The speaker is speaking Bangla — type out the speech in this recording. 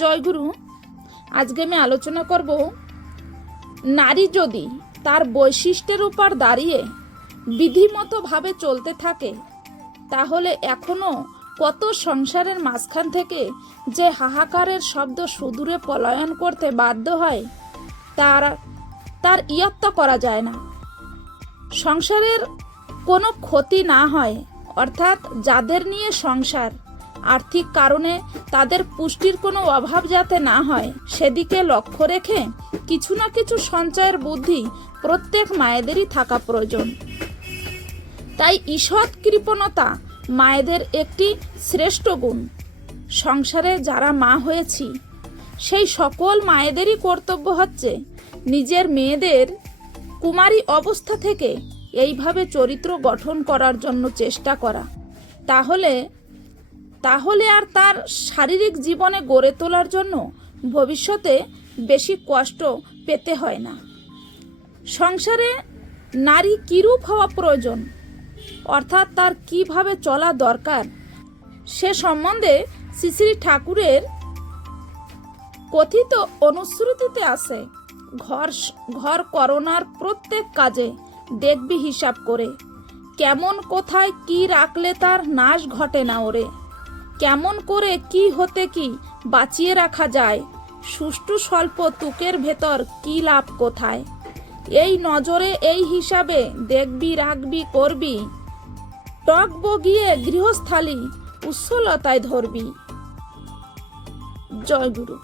জয়গুরু, আজকে আমি আলোচনা করব নারী যদি তার বৈশিষ্ট্যের উপর দাঁড়িয়ে বিধিমতভাবে চলতে থাকে তাহলে এখনো কত সংসারের মাঝখান থেকে যে হাহাকারের শব্দ সুদূরে পলায়ন করতে বাধ্য হয় তার ইয়ত্তা করা যায় না। সংসারের কোনো ক্ষতি না হয়, অর্থাৎ যাদের নিয়ে সংসার, আর্থিক কারণে তাদের পুষ্টির কোনো অভাব যাতে না হয় সেদিকে লক্ষ্য রেখে কিছু না কিছু সঞ্চয়ের বুদ্ধি প্রত্যেক মায়েদেরই থাকা প্রয়োজন। তাই ঈষৎ কৃপণতা মায়েদের একটি শ্রেষ্ঠ গুণ। সংসারে যারা মা হয়েছি সেই সকল মায়েদেরই কর্তব্য হচ্ছে নিজের মেয়েদের কুমারী অবস্থা থেকে এইভাবে চরিত্র গঠন করার জন্য চেষ্টা করা। তাহলে আর তার শারীরিক জীবনে গড়ে তোলার জন্য ভবিষ্যতে বেশি কষ্ট পেতে হয় না। সংসারে নারী কিরূপ হওয়া প্রয়োজন, অর্থাৎ তার কিভাবে চলা দরকার, সে সম্বন্ধে শ্রী শ্রী ঠাকুরের কথিত অনুশ্রুতিতে আছে, ঘর করোনার প্রত্যেক কাজে দেখবি হিসাব করে, কেমন কোথায় কি রাখলে তার নাশ ঘটে না ওরে, কেমন করে কি হতে কি বাঁচিয়ে রাখা যায়, সুষ্ঠু স্বল্প তুকের ভেতর কি লাভ কোথায়, এই নজরে এই হিসাবে দেখবি রাখবি করবি, টক বগিয়ে গৃহস্থালী উচ্ছলতায় ধরবি। জয় গুরু।